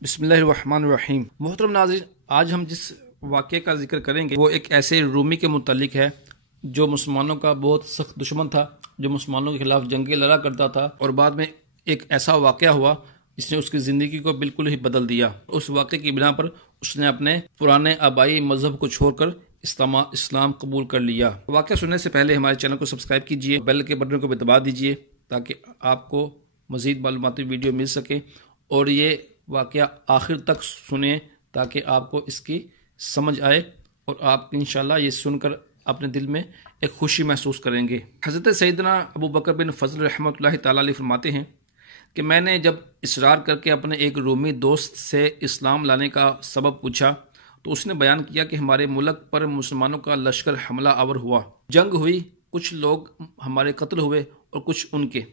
بسم اللہ الرحمن الرحیم۔ محترم ناظرین، آج ہم جس واقعے کا ذکر کریں گے وہ ایک ایسے رومی کے متعلق ہے جو مسلمانوں کا بہت سخت دشمن تھا، جو مسلمانوں کے خلاف جنگیں لڑا کرتا تھا، اور بعد میں ایک ایسا واقعہ ہوا جس نے اس کی زندگی کو بالکل ہی بدل دیا۔ اس واقعے کی بنا پر اس نے اپنے پرانے آبائی مذہب کو چھوڑ کر اسلام قبول کر لیا۔ واقعہ سننے سے پہلے ہمارے چینل کو سبسکرائب کیجئے، بیل کے بٹن کو بھی دبا دیجئے تاکہ آپ کو مزید معلوماتی ویڈیو مل سکے، اور یہ واقعہ آخر تک سنیں تاکہ آپ کو اس کی سمجھ آئے اور آپ انشاءاللہ یہ سن کر اپنے دل میں ایک خوشی محسوس کریں گے۔ حضرت سیدنا ابو بکر بن فضل رحمۃ اللہ تعالیٰ علیہ فرماتے ہیں کہ میں نے جب اصرار کر کے اپنے ایک رومی دوست سے اسلام لانے کا سبب پوچھا تو اس نے بیان کیا کہ ہمارے ملک پر مسلمانوں کا لشکر حملہ آور ہوا، جنگ ہوئی، کچھ لوگ ہمارے قتل ہوئے اور کچھ ان کے۔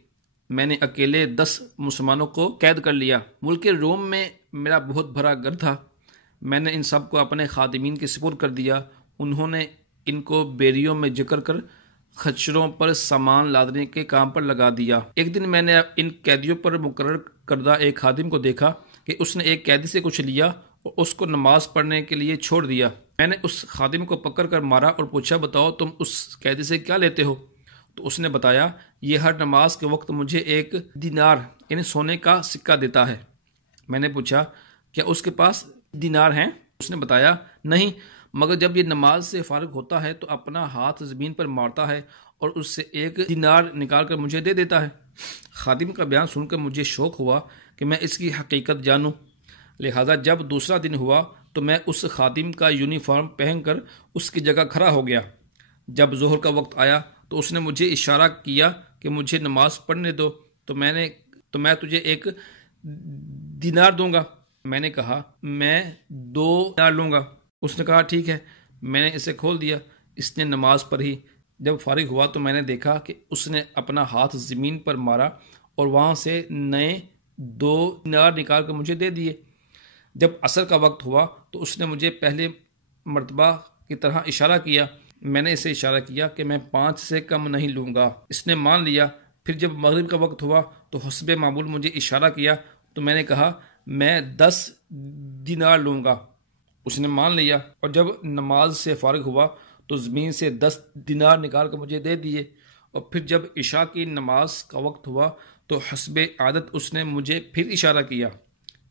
میں نے اکیلے 10 مسلمانوں کو قید کر لیا۔ ملک روم میں میرا بہت بڑا گھر تھا، میں نے ان سب کو اپنے خادمین کے سپرد کر دیا۔ انہوں نے ان کو بیریوں میں جکر کر خچروں پر سامان لادنے کے کام پر لگا دیا۔ ایک دن میں نے ان قیدیوں پر مقرر کردہ ایک خادم کو دیکھا کہ اس نے ایک قیدی سے کچھ لیا اور اس کو نماز پڑھنے کے لیے چھوڑ دیا۔ میں نے اس خادم کو پکڑ کر مارا اور پوچھا، بتاؤ تم اس قیدی سے کیا لیتے ہو؟ تو اس نے بتایا، یہ ہر نماز کے وقت مجھے 1 دینار یعنی سونے کا سکہ دیتا ہے۔ میں نے پوچھا، کیا اس کے پاس دینار ہیں؟ اس نے بتایا، نہیں، مگر جب یہ نماز سے فارغ ہوتا ہے تو اپنا ہاتھ زمین پر مارتا ہے اور اس سے 1 دینار نکال کر مجھے دے دیتا ہے۔ خادم کا بیان سن کر مجھے شوق ہوا کہ میں اس کی حقیقت جانوں، لہذا جب دوسرا دن ہوا تو میں اس خادم کا یونیفارم پہن کر اس کی جگہ کھڑا ہو گیا۔ جب ظہر کا وقت آیا تو اس نے مجھے اشارہ کیا کہ مجھے نماز پڑھنے دو، تو میں تجھے 1 دینار دوں گا۔ میں نے کہا، میں 2 دینار لوں گا۔ اس نے کہا، ٹھیک ہے۔ میں نے اسے کھول دیا۔ اس نے نماز پڑھی۔ جب فارغ ہوا تو میں نے دیکھا کہ اس نے اپنا ہاتھ زمین پر مارا اور وہاں سے نئے 2 دینار نکال کر مجھے دے دیے۔ جب عصر کا وقت ہوا تو اس نے مجھے پہلے مرتبہ کی طرح اشارہ کیا۔ میں نے اسے اشارہ کیا کہ میں 5 سے کم نہیں لوں گا۔ اس نے مان لیا۔ پھر جب مغرب کا وقت ہوا تو حسب معمول مجھے اشارہ کیا تو میں نے کہا، میں 10 دینار لوں گا۔ اس نے مان لیا، اور جب نماز سے فارغ ہوا تو زمین سے 10 دینار نکال کر مجھے دے دیے۔ اور پھر جب عشاء کی نماز کا وقت ہوا تو حسب عادت اس نے مجھے پھر اشارہ کیا۔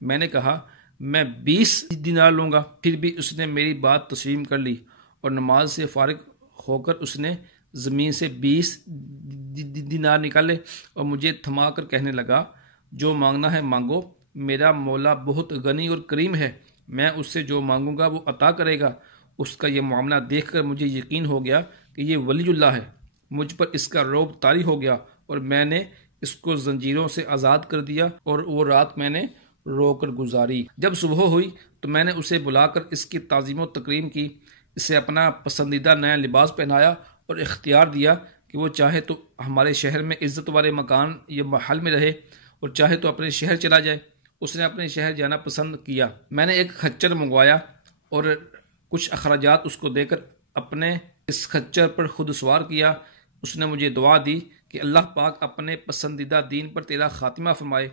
میں نے کہا، میں 20 دینار لوں گا۔ پھر بھی اس نے میری بات تسلیم کر لی، اور نماز سے فارغ ہو کر اس نے زمین سے 20 دینار نکالے اور مجھے تھما کر کہنے لگا، جو مانگنا ہے مانگو، میرا مولا بہت غنی اور کریم ہے، میں اس سے جو مانگوں گا وہ عطا کرے گا۔ اس کا یہ معاملہ دیکھ کر مجھے یقین ہو گیا کہ یہ ولی اللہ ہے۔ مجھ پر اس کا رعب طاری ہو گیا اور میں نے اس کو زنجیروں سے آزاد کر دیا، اور وہ رات میں نے رو کر گزاری۔ جب صبح ہوئی تو میں نے اسے بلا کر اس کی تعظیم و تکریم کی، اسے اپنا پسندیدہ نیا لباس پہنایا اور اختیار دیا کہ وہ چاہے تو ہمارے شہر میں عزت والے مکان یا محل میں رہے اور چاہے تو اپنے شہر چلا جائے۔ اس نے اپنے شہر جانا پسند کیا۔ میں نے ایک خچر منگوایا اور کچھ اخراجات اس کو دے کر اپنے اس خچر پر خود سوار کیا۔ اس نے مجھے دعا دی کہ اللہ پاک اپنے پسندیدہ دین پر تیرا خاتمہ فرمائے۔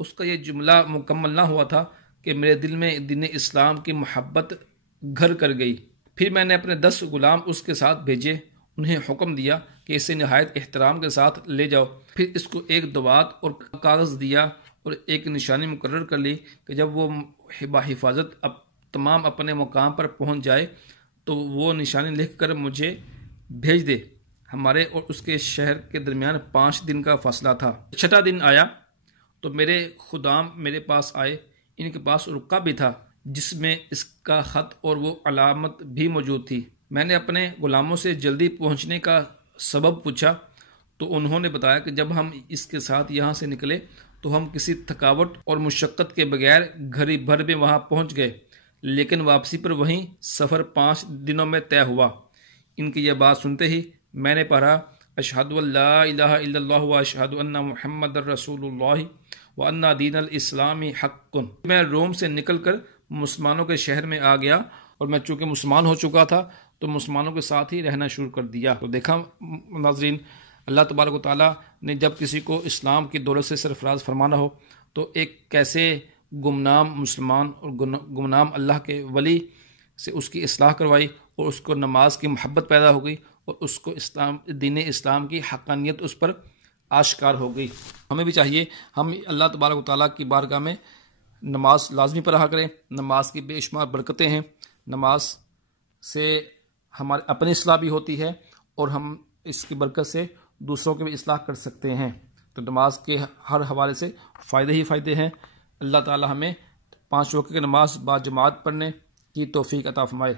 اس کا یہ جملہ مکمل نہ ہوا تھا کہ میرے دل میں دین اسلام کی محبت گھر کر گئی۔ پھر میں نے اپنے 10 غلام اس کے ساتھ بھیجے، انہیں حکم دیا کہ اسے نہایت احترام کے ساتھ لے جاؤ۔ پھر اس کو ایک دوات اور کاغذ دیا اور ایک نشانی مقرر کر لی کہ جب وہ بحفاظت تمام اپنے مقام پر پہنچ جائے تو وہ نشانی لکھ کر مجھے بھیج دے۔ ہمارے اور اس کے شہر کے درمیان 5 دن کا فاصلہ تھا۔ 6واں دن آیا تو میرے خدام میرے پاس آئے۔ ان کے پاس رقعہ بھی تھا جس میں اس کا خط اور وہ علامت بھی موجود تھی۔ میں نے اپنے غلاموں سے جلدی پہنچنے کا سبب پوچھا تو انہوں نے بتایا کہ جب ہم اس کے ساتھ یہاں سے نکلے تو ہم کسی تھکاوٹ اور مشقت کے بغیر گھڑی بھر میں وہاں پہنچ گئے، لیکن واپسی پر وہیں سفر 5 دنوں میں طے ہوا۔ ان کی یہ بات سنتے ہی میں نے پڑھا، اشہد ان لا الہ الا اللہ و اشہد ان محمد رسول اللہ وان دین الاسلام حق۔ میں روم سے نکل کر مسلمانوں کے شہر میں آ گیا، اور میں چونکہ مسلمان ہو چکا تھا تو مسلمانوں کے ساتھ ہی رہنا شروع کر دیا۔ تو دیکھا ناظرین، اللہ تبارک و تعالیٰ نے جب کسی کو اسلام کی دولت سے سرفراز فرمانا ہو تو ایک کیسے گمنام مسلمان اور گمنام اللہ کے ولی سے اس کی اصلاح کروائی اور اس کو نماز کی محبت پیدا ہو گئی اور اس کو دین اسلام کی حقانیت اس پر آشکار ہو گئی۔ ہمیں بھی چاہیے ہم اللہ تبارک و تعالیٰ کی بارگاہ میں نماز لازمی پڑھا کریں۔ نماز کی بے شمار برکتیں ہیں، نماز سے ہماری اپنی اصلاح بھی ہوتی ہے اور ہم اس کی برکت سے دوسروں کی بھی اصلاح کر سکتے ہیں۔ تو نماز کے ہر حوالے سے فائدے ہی فائدے ہیں۔ اللہ تعالی ہمیں 5 وقت کی نماز با جماعت پڑھنے کی توفیق عطا فرمائے۔